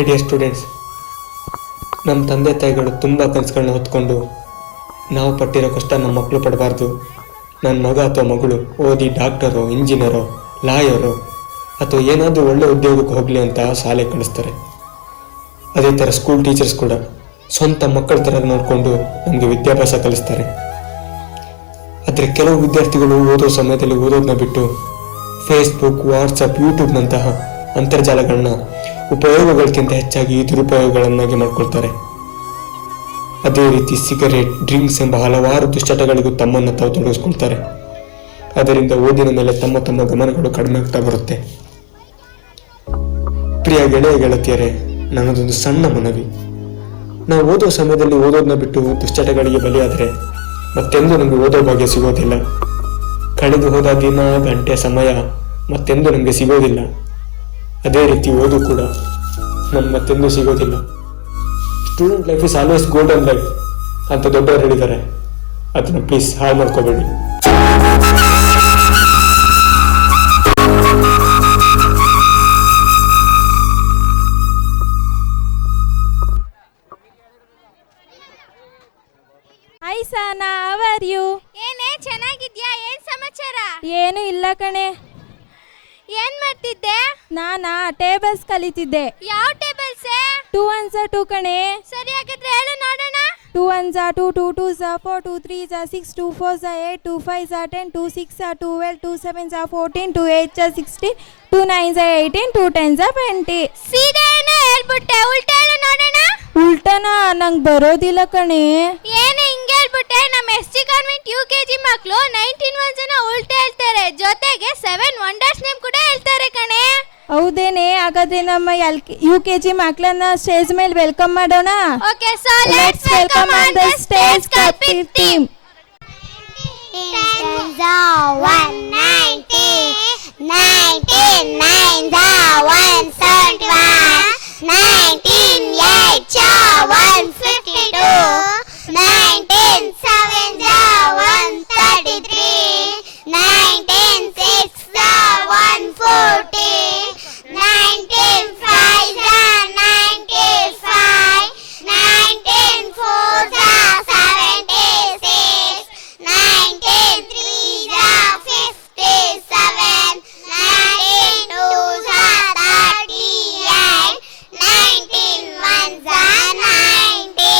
My dear students, ನಮ್ಮ ತಂದೆ ತಾಯಿಗಳು ತುಂಬ ಕನಸುಗಳನ್ನ ಹೊತ್ಕೊಂಡು ನಾವು ಪಟ್ಟಿರೋ ಕಷ್ಟ ನಮ್ಮ ಮಕ್ಕಳು ಪಡಬಾರ್ದು. ನನ್ನ ಮಗ ಅಥವಾ ಮಗಳು ಓದಿ ಡಾಕ್ಟರೋ, ಇಂಜಿನಿಯರೋ, ಲಾಯರೋ ಅಥವಾ ಏನಾದರೂ ಒಳ್ಳೆ ಉದ್ಯೋಗಕ್ಕೆ ಹೋಗಲಿ ಅಂತ ಶಾಲೆ ಕಳಿಸ್ತಾರೆ. ಅದೇ ಥರ ಸ್ಕೂಲ್ ಟೀಚರ್ಸ್ ಕೂಡ ಸ್ವಂತ ಮಕ್ಕಳ ಥರ ನೋಡಿಕೊಂಡು ನಮಗೆ ವಿದ್ಯಾಭ್ಯಾಸ ಕಲಿಸ್ತಾರೆ. ಆದರೆ ಕೆಲವು ವಿದ್ಯಾರ್ಥಿಗಳು ಓದೋ ಸಮಯದಲ್ಲಿ ಓದೋದನ್ನ ಬಿಟ್ಟು ಫೇಸ್ಬುಕ್, ವಾಟ್ಸಪ್, ಯೂಟ್ಯೂಬ್ನಂತಹ ಅಂತರ್ಜಾಲಗಳನ್ನ ಉಪಯೋಗಗಳಿಗಿಂತ ಹೆಚ್ಚಾಗಿ ದುರುಪಯೋಗಗಳನ್ನಾಗಿ ಮಾಡ್ಕೊಳ್ತಾರೆ. ಅದೇ ರೀತಿ ಸಿಗರೇಟ್, ಡ್ರಿಂಕ್ಸ್ ಎಂಬ ಹಲವಾರು ದುಶ್ಚಟಗಳಿಗೂ ತಮ್ಮನ್ನು ತಾವು ತೊಡಗಿಸ್ಕೊಳ್ತಾರೆ. ಅದರಿಂದ ಓದಿನ ಮೇಲೆ ತಮ್ಮ ಗಮನಗಳು ಕಡಿಮೆ ಆಗ್ತಾ ಬರುತ್ತೆ. ಪ್ರಿಯ ಗೆಳೆಯ ಗೆಳತಿಯರೇ, ನನ್ನದೊಂದು ಸಣ್ಣ ಮನವಿ. ನಾವು ಓದೋ ಸಮಯದಲ್ಲಿ ಓದೋದನ್ನ ಬಿಟ್ಟು ದುಶ್ಚಟಗಳಿಗೆ ಬಲಿಯಾದರೆ ಮತ್ತೆಂದು ನಮಗೆ ಓದೋ ಭಾಗ್ಯ ಸಿಗೋದಿಲ್ಲ. ಕಳೆದು ಹೋದ ದಿನ, ಗಂಟೆ, ಸಮಯ ಮತ್ತೆಂದು ನಮಗೆ ಸಿಗೋದಿಲ್ಲ. ಅದೇ ರೀತಿ ಓದು ಕೂಡ ನಮ್ಗೆ ಮತ್ತೆಂದು ಸಿಗೋದಿಲ್ಲ. Student life is always golden life ಅಂತ ದೊಡ್ಡವರು ಹೇಳಿದ್ದಾರೆ. ಅದನ್ನು ಪ್ಲೀಸ್ ಹಾಳು ಮಾಡ್ಕೋಬೇಡಿ. Hi Sana, how are you? ಏನೇ ಚೆನ್ನಾಗಿದ್ಯಾ? ಏನ್ ಸಮಾಚಾರ? ಏನು ಇಲ್ಲ ಕಣೆ. ಏನ್ ಮಾಡ್ತಿದ್ದೆ? ನಾನಾ ಟೇಬಲ್ಸ್ ಕಲಿತಿದ್ದೆ. ಯಾವ ಟೇಬಲ್ಸ್? 2 1 2 ಕಣೆ. ಸರಿ, ಹಾಗಾದ್ರೆ ಹೇಳು ನೋಡೋಣ. 2 1 2 2 2 4 2 3 6 2 4 8 2 5 10 2 6 12 2 7 14 2 8 16 2 9 18 2 10 20. ಸೀದಾ ಏನೋ ಹೇಳ್ಬಿಟ್ಟೆ, ಉಲ್ಟಾ ಹೇಳು ನೋಡೋಣ. ಉಲ್ಟನಾ? ನಂಗೆ ಬರೋದಿಲ್ಲ ಕಣೆ. ಏನೇ ಹಿಂಗೆ ಹೇಳ್ಬಿಟ್ಟೆ? ನಮ್ಮ SG ಕಾನ್ವೆಂಟ್ UKG ಮಕ್ಕಳು 19 ಜನ ಉಲ್ಟಾ ಹೇಳ್ತಾರೆ, ಜೊತೆಗೆ 7 ವಂಡರ್ಸ್ ನೇಮ್ ಕೂಡ ಹೇಳ್ತಾರೆ ಕಣೆ. ಹೌದೇನೆ? ಹಾಗಾದ್ರೆ ನಮ್ಮ UKG ಮಕ್ಕಳನ್ನ ಸ್ಟೇಜ್ ಮೇಲೆ ವೆಲ್ಕಮ್ ಮಾಡೋಣ. Okay, so let's welcome on the stage Kapil team. 190 19 9 171 19 8 152 19 7 133 19 6 140 19 5 95 19 4 76 19 3 57 19 2 38 19 1 90.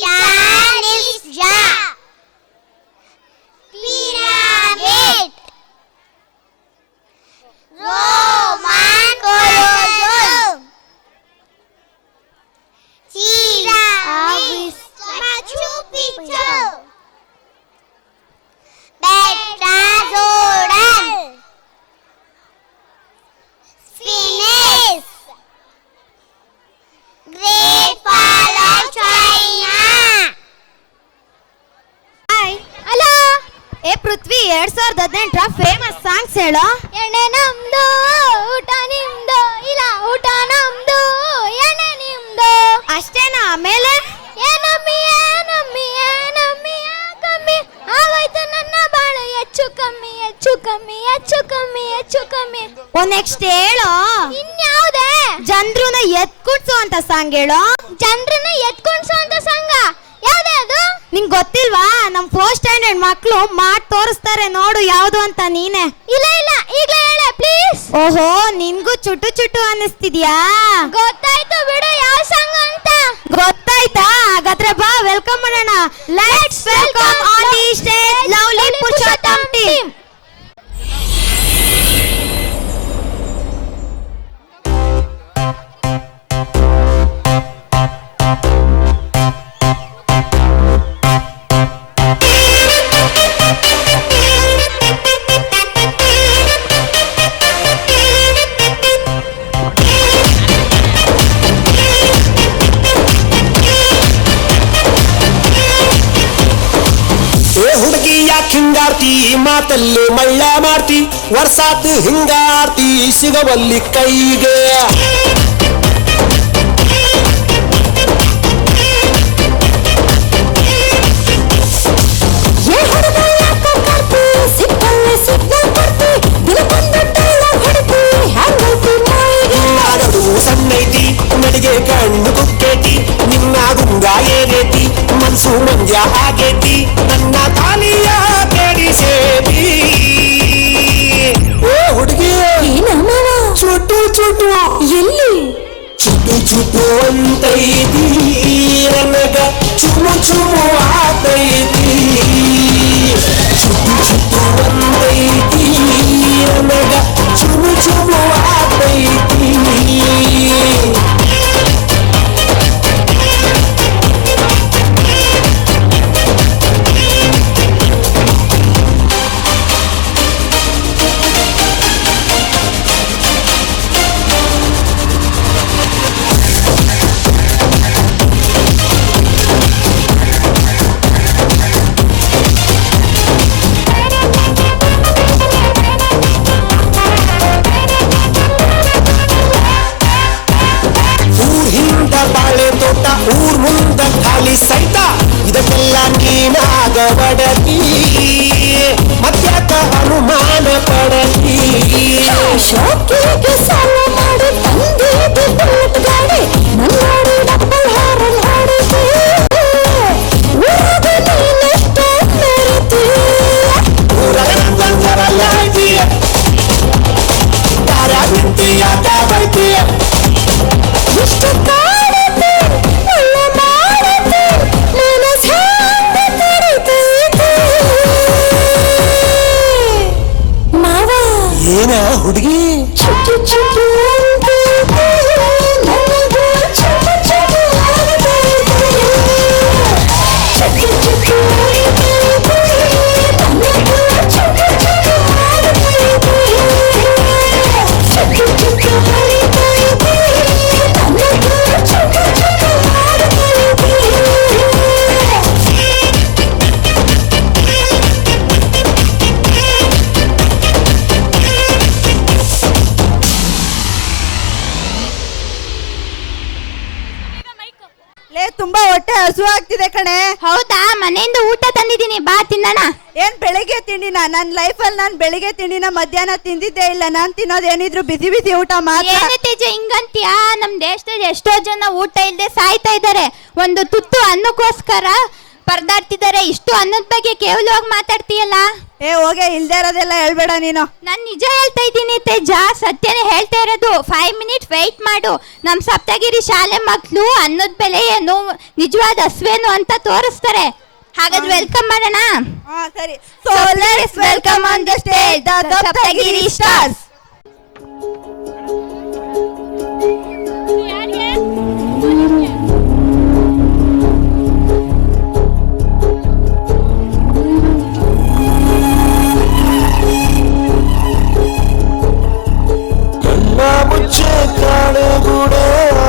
Chan is ja. Pyramid. Roman Colosseum. Pyramid. Machu Picchu. Petra Jordan. Sphinx. Great Wall of China. Hello, ಏ ಪೃಥ್ವಿ, 2018 ಫೇಮಸ್ ಸಾಂಗ್ಸ್ ಹೇಳೋ. ಎಣ್ಣೆ ನಮ್ದು, ಊಟ ನಿಮ್ದು, ಇಲ್ಲ ಊಟ ನಮ್ದು, ಎಣ್ಣೆ ನಿಮ್ದು. ಅಷ್ಟೇನಾ? ಆಮೇಲೆ ಏನಮ್ಮಿ ಏನಮ್ಮಿ ಏನಮ್ಮಿ ಕಮ್ಮಿ ಆಗೋಯ್ತು ನನ್ನ ಬಾಳು, ಹೆಚ್ಚು ಕಮ್ಮಿ ಹೆಚ್ಚು ಕಮ್ಮಿ ಹೆಚ್ಚು ಕಮ್ಮಿ ಹೆಚ್ಚು ಕಮ್ಮಿ. ನೆಕ್ಸ್ಟ್ ಹೇಳೋ. ಇನ್ಯಾವುದೇ? ಜನ್ರುನ ಎತ್ಕುಡ್ಸು ಅಂತ ಸಾಂಗ್ ಹೇಳೋ. ಜನರನ್ನ ಎತ್ಕೊಂಡ್ಸೋ ಅಂತ ಸಂಘ ಯಾವ್ದೇ ಅದು? ನಿಂಗ್ ಗೊತ್ತಿಲ್ವಾ? ನಮ್ 4th ಸ್ಟ್ಯಾಂಡರ್ಡ್ ಮಕ್ಳು ಮಾಡ್ ತೋರಿಸ್ತಾರೆ ನೋಡು, ಯಾವ್ದು ಅಂತ ನೀನೆ. ಇಲ್ಲ ಇಲ್ಲ, ಈಗಲೇ ಹೇಳ ಪ್ಲೀಸ್. ಓಹೋ, ನಿನ್ಗೂ ಚುಟು ಚುಟು ಅನ್ನಿಸ್ತಿದ್ಯಾ? ಗೊತ್ತಾಯ್ತು ಬಿಡು, ಯಾವ ಸಂಘ ಅಂತ ಗೊತ್ತಾಯ್ತಾ? ಹಾಗಾದ್ರೆ ಬಾ, ವೆಲ್ಕಮ್ ಮಾಡೋಣ. Let's welcome on the stage lovely Purushottam team. ಹಿಂಗಾರ್ತಿ ಮಾತಲ್ಲಿ ಮಳ್ಳ ಮಾಡ್ತಿ, ವರ್ಷಾತ್ ಹಿಂಗಾರ್ತಿ ಸಿಗವಲ್ಲಿ ಕೈಗೆ. ಪಂದ್ಯ ಆಗೇತಿ ನನ್ನ ತಾಲಿಯ ಕೆಡಿಸೇತಿ. ಓ ಹುಡುಗಿ ಚುಟು ಚುಟು ಎಲ್ಲಿ ಚುಟು ಚುಟು ಅಂತೈತಿ ನನಗ ಚುಮು ಚುಮು ಆತೈತಿ. ಚುಟು ಚುಟು ಅಂತೈತಿ ನನಗ ಚುಮು ಚುಮು ಆತೈತಿ. ಊರ್ ಮುಂದ ಖಾಲಿ ಸೈತ ಇದಕ್ಕೆಲ್ಲ ನೀನಾಗಬಡತಿ. ಮತ್ಯಾಕ ಅನುಮಾನ ಪಡತಿ. ಶಾಕಿಗೆ ಸಾಲ ಮಾಡಿ ತಂದಿದ್ದು ಬುಲೆಟ್ ಗಾಡಿ ನನ್ನಾಡಿ ಡಬ್ಬಲ್ ಹಾರನ್ ಹಾಡಿದೆ. ಊರಾಗ ನೀನೆಷ್ಟು ಮೆರಿತಿ. ಊರಲ್ಲ ಐತಿಯ ಯಾರ ಬಿಂತಿಯ ಬೈತಿಯ ಎಷ್ಟು ಕಾಡುತ್ತೆ ಒಳ್ಳೆ ಮಾಡುತ್ತೆ ನನ್ನ ಸಾಂತ ಕರಿತೈತೆ. ಮಾವ ಏನ ಹುಡುಗಿ ಚುಟು ಚುಟು ಅಂತೈತೆ ನನಗೂ ಚುಟು ಚುಟು ಆಗ್ತೈತೆ. ಚುಟು ಚುಟು ಅಂತೈತೆ ನನಗೂ ಚುಟು ಚುಟು ಆಗ್ತೈತೆ. ಚುಟು ಚುಟು ಅಂತೈತೆ ನನಗೂ ಚುಟು ಚುಟು ಆಗ್ತೈತೆ. ಲೇ ತುಂಬಾ ಹೊಟ್ಟೆ ಹಸು ಆಗ್ತಿದೆ ಕಣೆ. ಹೌದಾ, ಮನೆಯಿಂದ ಊಟ ತಂದಿದ್ದೀನಿ, ಬಾ ತಿನ್ನೋಣ. ಏನ್ ಬೆಳಿಗ್ಗೆ ತಿಂಡಿನ? ನನ್ನ ಲೈಫಲ್ಲಿ ನಾನು ಬೆಳಿಗ್ಗೆ ತಿಂಡಿನ ಮಧ್ಯಾಹ್ನ ತಿಂದಿದ್ದೇ ಇಲ್ಲ. ನಾನು ತಿನ್ನೋದು ಏನಿದ್ರು ಬಿಸಿ ಬಿಸಿ ಊಟ ಮಾತ್ರ. ಏನು ತೇಜ ಹಿಂಗಂತೀಯಾ? ನಮ್ ದೇಶದಲ್ಲಿ ಎಷ್ಟೋ ಜನ ಊಟ ಇಲ್ಲದೆ ಸಾಯ್ತಾ ಇದ್ದಾರೆ. ಒಂದು ತುತ್ತು ಅನ್ನಕ್ಕೋಸ್ಕರ ಪರದಾಡ್ತಿದ್ದಾರೆ. ಇಷ್ಟು ಅನ್ನದ ಬಗ್ಗೆ ಕೇವಲವಾಗಿ ಮಾತಾಡ್ತೀಯಲ್ಲ. ಏ ಹೋಗೆ, ಇಲ್ದೇ ಇರೋದೆಲ್ಲ ಹೇಳ್ಬೇಡ ನೀನು. ನಾನು ನಿಜ ಹೇಳ್ತಾ ಇದ್ದೀನಿ ತೇಜ, ಸತ್ಯನೇ ಹೇಳ್ತಾ ಇರೋದು. 5 ಮಿನಿಟ್ ವೆಯ್ಟ್ ಮಾಡು. ನಮ್ಮ ಸಪ್ತಗಿರಿ ಶಾಲೆ ಮಕ್ಕಳು ಅನ್ನದ ಬೆಲೆ ಏನು, ನಿಜವಾದ ಹಸ್ವೇನು ಅಂತ ತೋರಿಸ್ತಾರೆ. ಹಾಗಾದ್ರೆ ವೆಲ್ಕಮ್ ಮಾಡೋಣ. ಹಾ ಸರಿ. So let's welcome on the stage the Saptagiri stars. ಮುಚ್ಚೆ ಕಾಣೆಗೂಡ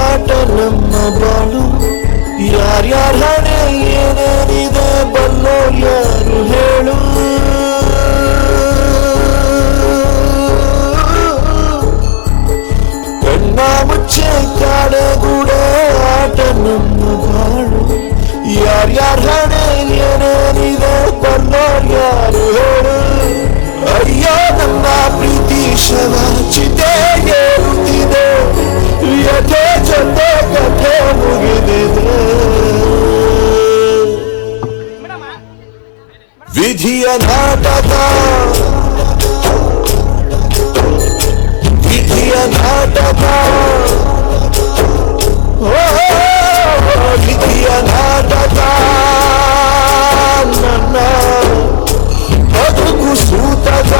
ಆಟ ನಮ್ಮ ಬಾಳು. ಯಾರ್ಯಾರ ಹಣೆ ಏನೇನಿದೆ ಬಲ್ಲೋರ್ ಯಾರು ಹೇಳು. ಕಣ್ಣ ಮುಚ್ಚೆ ಕಾಣೆಗೂಡ ಆಟ ನಮ್ಮ ಬಾಳು. ಯಾರ್ಯಾರ ಹಣೆ ಏನೇನಿದೆ ಬಲ್ಲೋರ್ ಯಾರು ಹೇಳು. ಅಯ್ಯೋ ನನ್ನ ಪ್ರೀತಿ ಶವ ಚಿತೆಗೇರುತ್ತಿದೆ. ಯಥೆ ಜೊತೆ ಕಥೆ ಮುಗಿದಿದೆ. ವಿಧಿಯ ನಾಟಕ, ವಿಧಿಯ ನಾಟಕ, ಓ ವಿಧಿಯ ನಾಟಕ. ನನ್ನ ಬದುಕು ಸೂತಕ.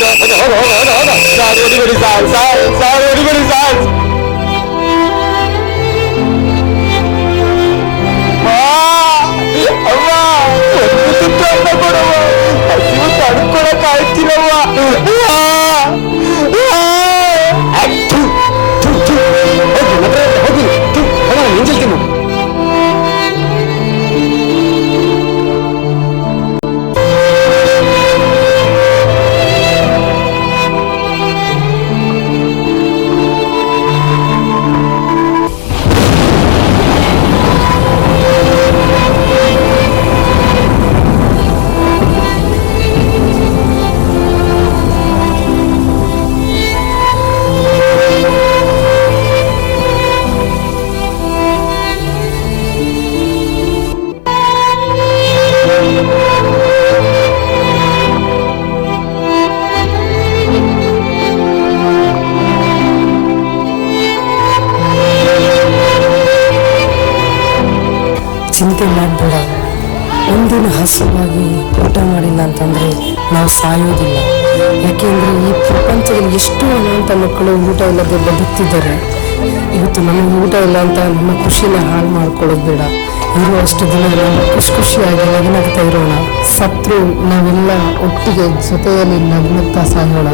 ಸಾರ್ ಹೊಡಿಬೇಡಿ ಸಾರ್ ಹೊಡಿಬೇಡಿ ಸಾರ್. ಅವ್ವ ಒಂದು ತುತ್ತು ಅನ್ನ ಕೊಡವ್ವ, ಹಸಿವು ತಡ್ಕೊಳಕ್ ಆಯ್ತಿರವ್ವ. ಹೋಗಿ ನಿಂಜಲ್ತೀನಿ. ಚಿಂತೆ ಮಾಡಬೇಡ. ಒಂದಿನ ಹಸುವಾಗಿ ಊಟ ಮಾಡಿಲ್ಲ ಅಂತಂದರೆ ನಾವು ಸಾಯೋದಿಲ್ಲ. ಯಾಕೆಂದರೆ ಈ ಪ್ರಪಂಚದಲ್ಲಿ ಎಷ್ಟೋ ಅನಾಥ ಮಕ್ಕಳು ಊಟ ಇಲ್ಲದೆ ಬದುಕ್ತಿದ್ದಾರೆ. ಇವತ್ತು ನಮಗೆ ಊಟ ಇಲ್ಲ ಅಂತ ನಮ್ಮ ಖುಷಿನ ಹಾಳು ಮಾಡ್ಕೊಳ್ಳೋದು ಬೇಡ. ಇರೋ ಅಷ್ಟು ದಿನ ನಾವು ಖುಷಿಯಾಗಿ ನಗನಗ್ತಾ ಇರೋಣ. ಸತ್ರು ನಾವೆಲ್ಲ ಒಟ್ಟಿಗೆ ಜೊತೆಯಲ್ಲಿ ನಗ್ನಗ್ತಾ ಸಾಗೋಣ.